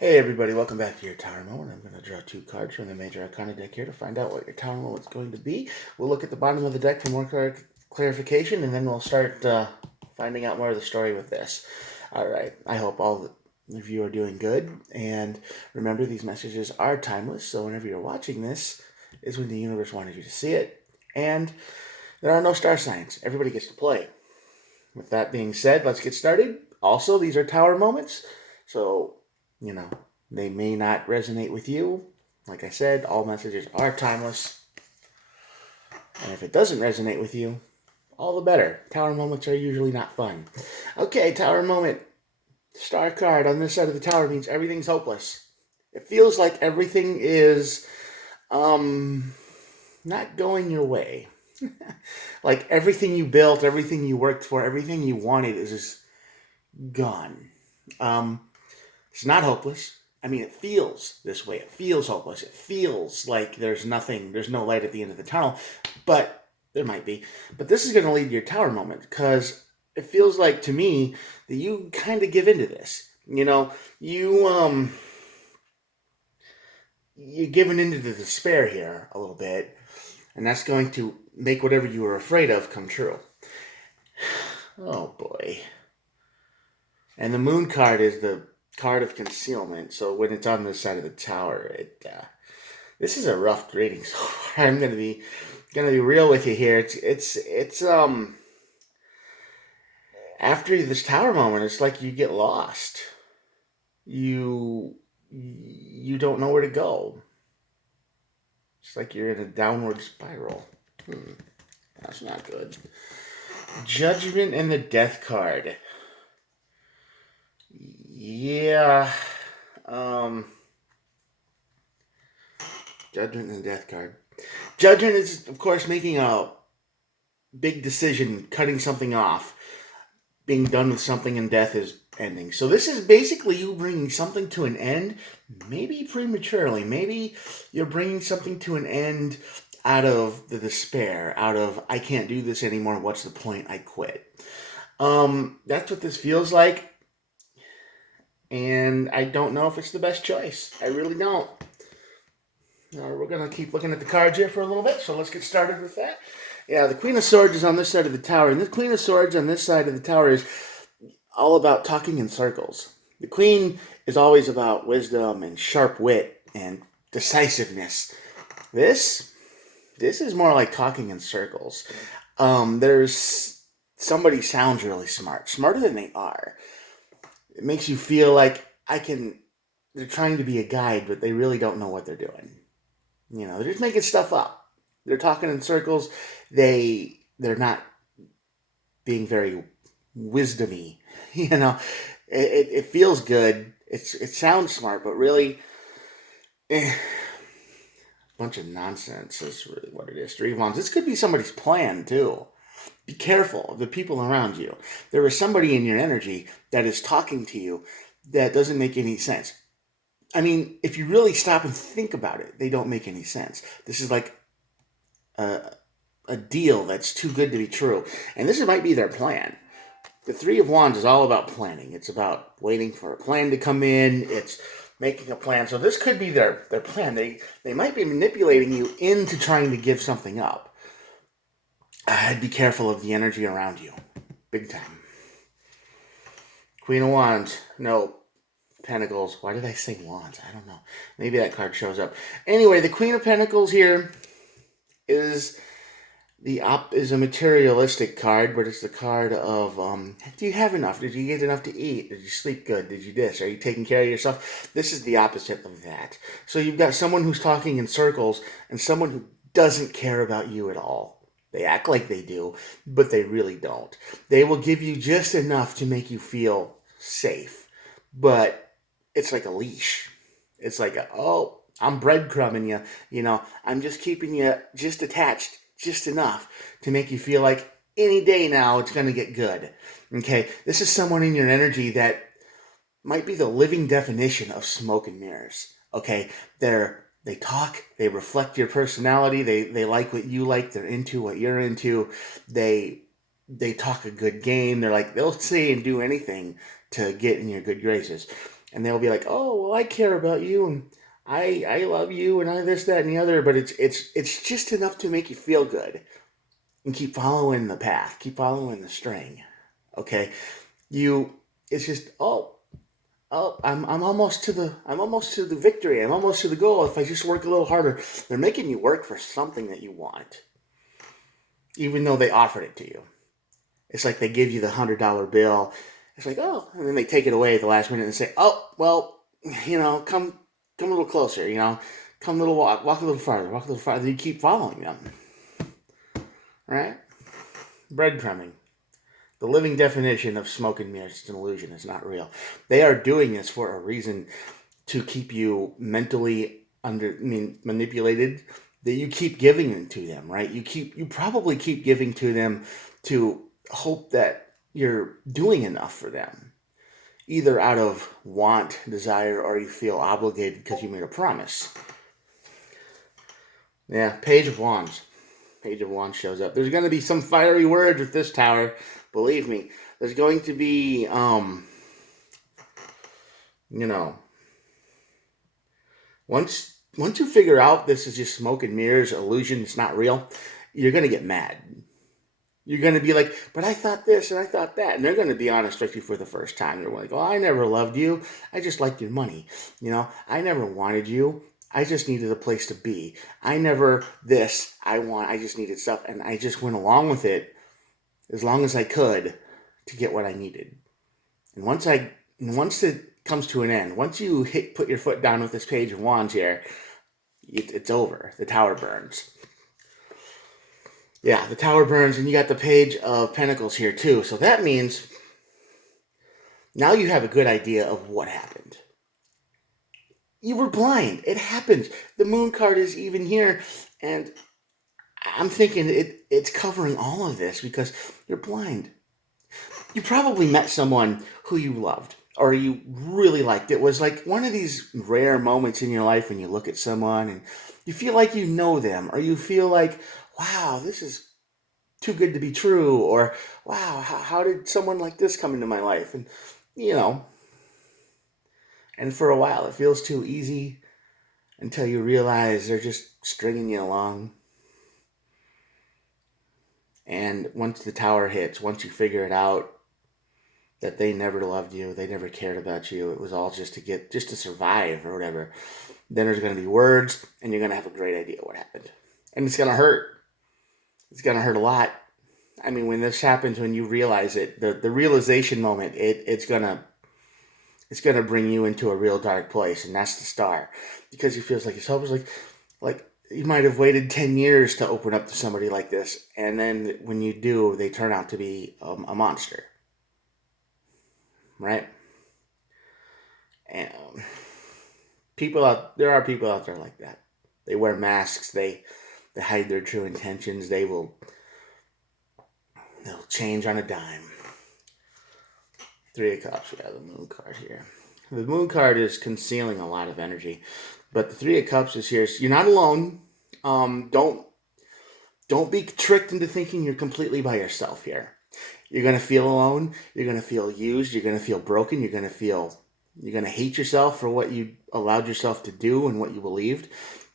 Hey everybody, welcome back to your Tower Moment. I'm going to draw two cards from the Major Arcana deck here to find out what your Tower Moment's going to be. We'll look at the bottom of the deck for more clarification, and then we'll start finding out more of the story with this. Alright, I hope all of you are doing good, and remember these messages are timeless, so whenever you're watching this is when the universe wanted you to see it, and there are no star signs. Everybody gets to play. With that being said, let's get started. Also, these are Tower Moments, so you know, they may not resonate with you. Like I said, all messages are timeless. And if it doesn't resonate with you, all the better. Tower moments are usually not fun. Okay, Tower moment. Star card on this side of the tower means everything's hopeless. It feels like everything is not going your way. Like everything you built, everything you worked for, everything you wanted is just gone. It's not hopeless. I mean, it feels this way. It feels hopeless. It feels like there's nothing, there's no light at the end of the tunnel, but there might be. But this is going to lead to your tower moment because it feels like to me that you kind of give into this. You know, you're giving into the despair here a little bit, and that's going to make whatever you were afraid of come true. Oh boy. And the moon card is the card of concealment. So when it's on this side of the tower, this is a rough reading so far. I'm gonna be real with you here. It's after this tower moment, it's like you get lost. You don't know where to go. It's like you're in a downward spiral. That's not good. Judgment and the Death card. Yeah. Judgment and the Death card. Judgment is, of course, making a big decision, cutting something off, being done with something, and death is ending. So this is basically you bringing something to an end, maybe prematurely. Maybe you're bringing something to an end out of the despair, out of, I can't do this anymore, what's the point, I quit. That's what this feels like. And I don't know if it's the best choice. I really don't. We're going to keep looking at the cards here for a little bit, so let's get started with that. Yeah, the Queen of Swords is on this side of the tower, and this Queen of Swords on this side of the tower is all about talking in circles. The Queen is always about wisdom and sharp wit and decisiveness. This is more like talking in circles. There's somebody sounds really smart, smarter than they are. It makes you feel like they're trying to be a guide, but they really don't know what they're doing. You know, they're just making stuff up. They're talking in circles. They're not being very wisdomy. You know, it feels good. It sounds smart, but really, a bunch of nonsense is really what it is. Three of Wands. This could be somebody's plan too. Be careful of the people around you. There is somebody in your energy that is talking to you that doesn't make any sense. I mean, if you really stop and think about it, they don't make any sense. This is like a deal that's too good to be true. And this might be their plan. The Three of Wands is all about planning. It's about waiting for a plan to come in. It's making a plan. So this could be their plan. They might be manipulating you into trying to give something up. I'd be careful of the energy around you. Big time. Queen of Wands. No. Pentacles. Why did I say Wands? I don't know. Maybe that card shows up. Anyway, the Queen of Pentacles here is is a materialistic card, but it's the card of do you have enough? Did you get enough to eat? Did you sleep good? Did you this? Are you taking care of yourself? This is the opposite of that. So you've got someone who's talking in circles and someone who doesn't care about you at all. They act like they do, but they really don't. They will give you just enough to make you feel safe, but it's like a leash. It's like, I'm breadcrumbing you. You know, I'm just keeping you just attached just enough to make you feel like any day now it's going to get good. Okay, this is someone in your energy that might be the living definition of smoke and mirrors. Okay, they talk, they reflect your personality, they like what you like, they're into what you're into, they talk a good game, they'll say and do anything to get in your good graces. and they'll be like, "Oh, well, I care about you, and I love you, and I this, that, and the other." But it's just enough to make you feel good and keep following the path, keep following the string. Okay, you. It's just I'm almost to the victory. I'm almost to the goal. If I just work a little harder, they're making you work for something that you want, even though they offered it to you. It's like they give you the $100 bill. It's like, oh, and then they take it away at the last minute and say, oh, well, come a little closer, come a little walk a little farther, walk a little farther. You keep following them, right? Breadcrumbing. The living definition of smoke and mirrors. It's an illusion. It's not real. They are doing this for a reason, to keep you mentally manipulated, that you keep giving it to them, right? You probably keep giving to them to hope that you're doing enough for them, either out of want, desire, or you feel obligated because you made a promise. Yeah, Page of Wands. Page of Wands shows up. There's going to be some fiery words with this tower. Believe me. There's going to be, once you figure out this is just smoke and mirrors, illusion, it's not real, you're going to get mad. You're going to be like, but I thought this and I thought that. And they're going to be honest with you for the first time. They're like, oh, I never loved you. I just liked your money. I never wanted you. I just needed a place to be. I never this. I just needed stuff. And I just went along with it as long as I could to get what I needed. And once it comes to an end, once you put your foot down with this Page of Wands here, it's over. The tower burns. Yeah, the tower burns, and you got the Page of Pentacles here too. So that means now you have a good idea of what happened. You were blind. It happens. The Moon card is even here, and I'm thinking it's covering all of this because you're blind. You probably met someone who you loved or you really liked. It was like one of these rare moments in your life when you look at someone and you feel like you know them, or you feel like, wow, this is too good to be true, or wow, how did someone like this come into my life? And and for a while it feels too easy until you realize they're just stringing you along. And once the tower hits, once you figure it out, that they never loved you, they never cared about you, it was all just to survive or whatever, then there's going to be words, and you're going to have a great idea what happened. And it's going to hurt. It's going to hurt a lot. I mean, when this happens, when you realize it, the realization moment, it's gonna bring you into a real dark place, and that's the Star, because it feels like it's almost like you might have waited 10 years to open up to somebody like this, and then when you do, they turn out to be a monster, right? And there are people out there like that. They wear masks. They hide their true intentions. They'll change on a dime. Three of Cups. We have the Moon card here. The Moon card is concealing a lot of energy, but the Three of Cups is here. So you're not alone. Don't be tricked into thinking you're completely by yourself here. You're gonna feel alone. You're gonna feel used. You're gonna feel broken. You're gonna hate yourself for what you allowed yourself to do and what you believed.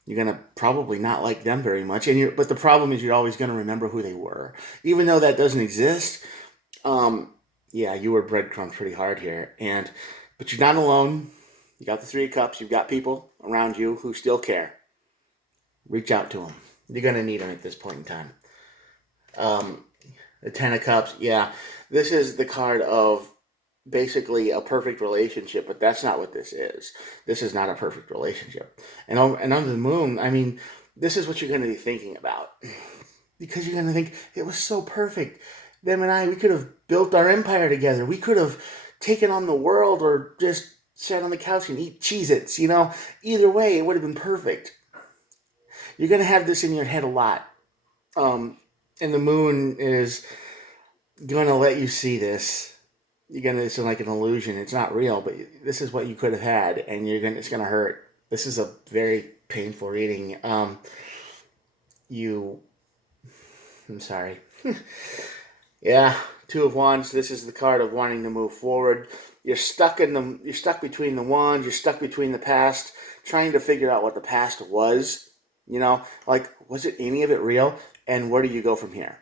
You're gonna probably not like them very much. But the problem is you're always gonna remember who they were, even though that doesn't exist. Yeah, you were breadcrumbed pretty hard here, but you're not alone. You got the Three of Cups. You've got people around you who still care. Reach out to them. You're gonna need them at this point in time. The Ten of Cups. Yeah, this is the card of basically a perfect relationship, but that's not what this is. This is not a perfect relationship. And under the Moon, I mean, this is what you're going to be thinking about, because you're going to think it was so perfect. Them and I, we could have built our empire together. We could have taken on the world, or just sat on the couch and eat Cheez-Its. Either way, it would have been perfect. You're going to have this in your head a lot. And the Moon is going to let you see this. It's like an illusion. It's not real, but this is what you could have had, and it's gonna hurt. This is a very painful reading. I'm sorry. Yeah, Two of Wands. This is the card of wanting to move forward. you're stuck between the ones, you're stuck between the past, trying to figure out what the past was. Like, was it any of it real? And where do you go from here?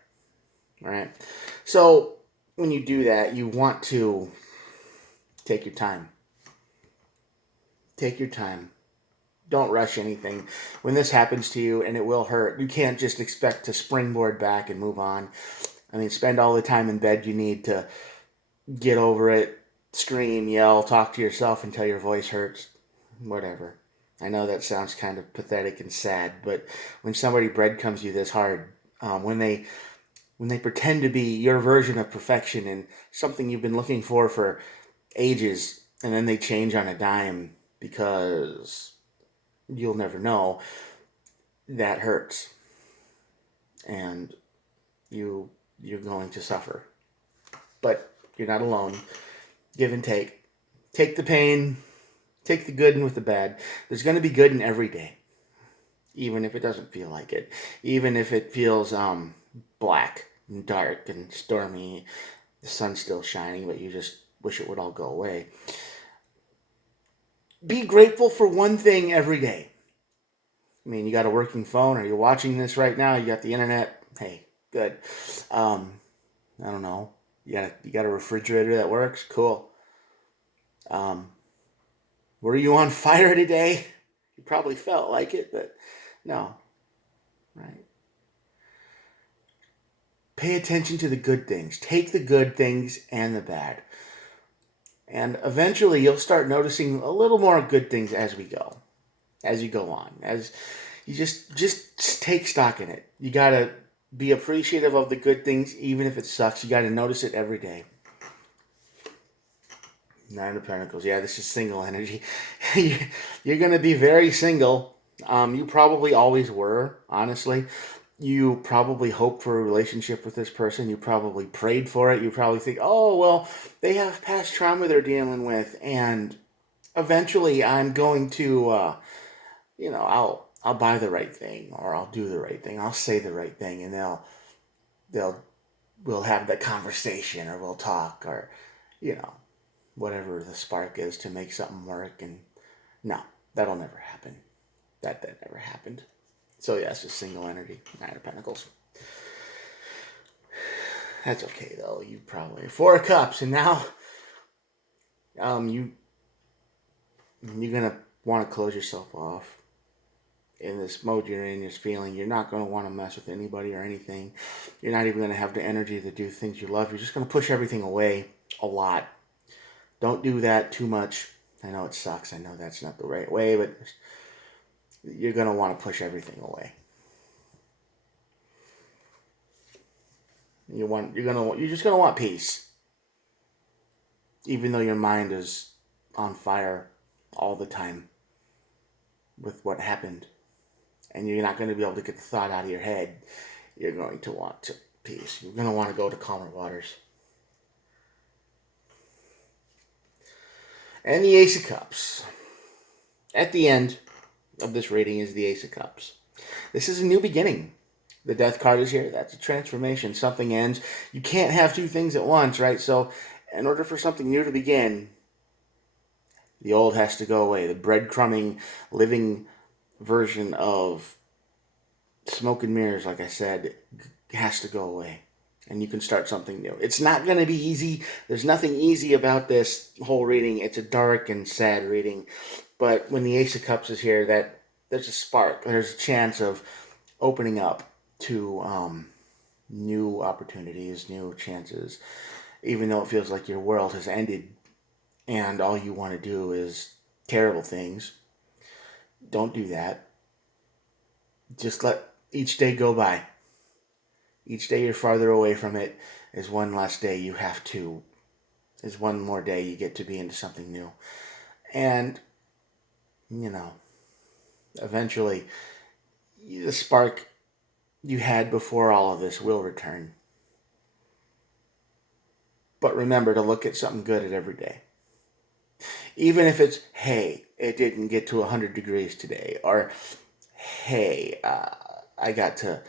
All right. So when you do that, you want to take your time. Take your time. Don't rush anything. When this happens to you, and it will hurt, you can't just expect to springboard back and move on. I mean, spend all the time in bed you need to get over it, scream, yell, talk to yourself until your voice hurts, whatever. I know that sounds kind of pathetic and sad, but when somebody breadcrumbs you this hard, when they pretend to be your version of perfection and something you've been looking for ages, and then they change on a dime because you'll never know, that hurts, and you're going to suffer. But you're not alone. Give and take. Take the pain. Take the good and with the bad. There's going to be good in every day, even if it doesn't feel like it. Even if it feels black and dark and stormy. The sun's still shining, but you just wish it would all go away. Be grateful for one thing every day. I mean, you got a working phone, or you're watching this right now, you got the internet. Hey, good. I don't know. You got a refrigerator that works? Cool. Were you on fire today? You probably felt like it, but no. Right? Pay attention to the good things. Take the good things and the bad. And eventually you'll start noticing a little more good things as you go on. As you just take stock in it. You got to be appreciative of the good things, even if it sucks. You got to notice it every day. Nine of Pentacles. Yeah, this is single energy. You're going to be very single. You probably always were, honestly. You probably hoped for a relationship with this person. You probably prayed for it. You probably think, oh, well, they have past trauma they're dealing with. And eventually I'm going to, I'll buy the right thing, or I'll do the right thing. I'll say the right thing, and we'll have that conversation, or we'll talk, or, whatever the spark is to make something work. And no, that'll never happen. That never happened. So yes, it's single energy. Nine of Pentacles. That's okay though. You probably Four of Cups, and now you're gonna want to close yourself off in this mode you're in, this feeling. You're not gonna want to mess with anybody or anything. You're not even gonna have the energy to do things you love. You're just gonna push everything away a lot. Don't do that too much. I know it sucks. I know that's not the right way, but you're going to want to push everything away. You're just going to want peace. Even though your mind is on fire all the time with what happened. And you're not going to be able to get the thought out of your head. You're going to want peace. You're going to want to go to calmer waters. And the Ace of Cups. At the end of this reading is the Ace of Cups. This is a new beginning. The Death card is here. That's a transformation. Something ends. You can't have two things at once, right? So in order for something new to begin, the old has to go away. The breadcrumbing, living version of smoke and mirrors, like I said, has to go away. And you can start something new. It's not going to be easy. There's nothing easy about this whole reading. It's a dark and sad reading. But when the Ace of Cups is here, there's a spark. There's a chance of opening up to new opportunities, new chances. Even though it feels like your world has ended and all you want to do is terrible things. Don't do that. Just let each day go by. Each day you're farther away from it is one less day is one more day you get to be into something new. And, eventually the spark you had before all of this will return. But remember to look at something good at every day. Even if it's, hey, it didn't get to 100 degrees today. Or, hey, I got to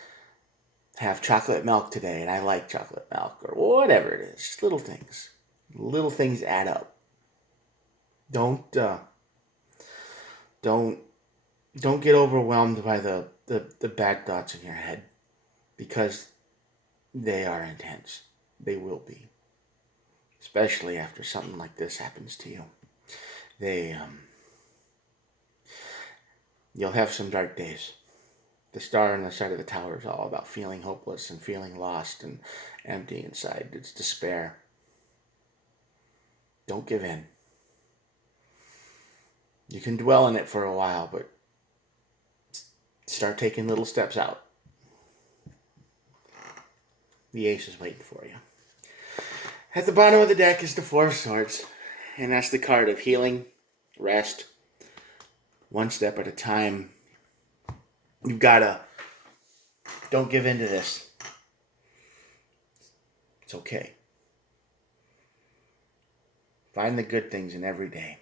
have chocolate milk today and I like chocolate milk. Or whatever it is. Just little things. Little things add up. Don't don't don't get overwhelmed by the bad thoughts in your head, because they are intense. They will be, especially after something like this happens to you. They You'll have some dark days. The star on the side of the tower is all about feeling hopeless and feeling lost and empty inside. It's despair. Don't give in. You can dwell in it for a while, but start taking little steps out. The ace is waiting for you. At the bottom of the deck is the Four of Swords, and that's the card of healing, rest, one step at a time. You've gotta, don't give in to this. It's okay. Find the good things in every day.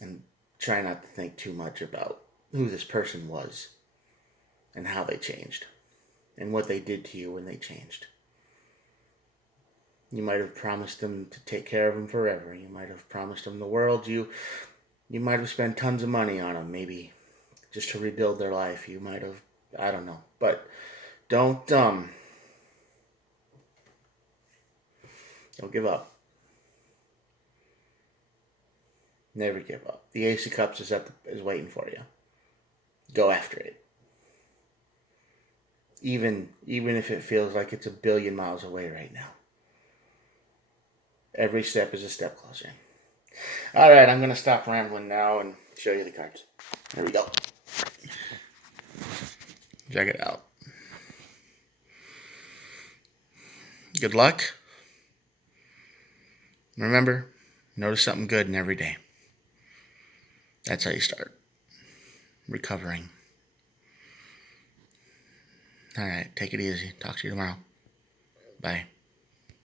And try not to think too much about who this person was and how they changed and what they did to you when they changed. You might have promised them to take care of them forever. You might have promised them the world. You might have spent tons of money on them, maybe just to rebuild their life. You might have, I don't know. But don't give up. Never give up. The Ace of Cups is waiting for you. Go after it. Even if it feels like it's a billion miles away right now. Every step is a step closer. All right, I'm going to stop rambling now and show you the cards. There we go. Check it out. Good luck. Remember, notice something good in every day. That's how you start recovering. All right, take it easy. Talk to you tomorrow. Bye.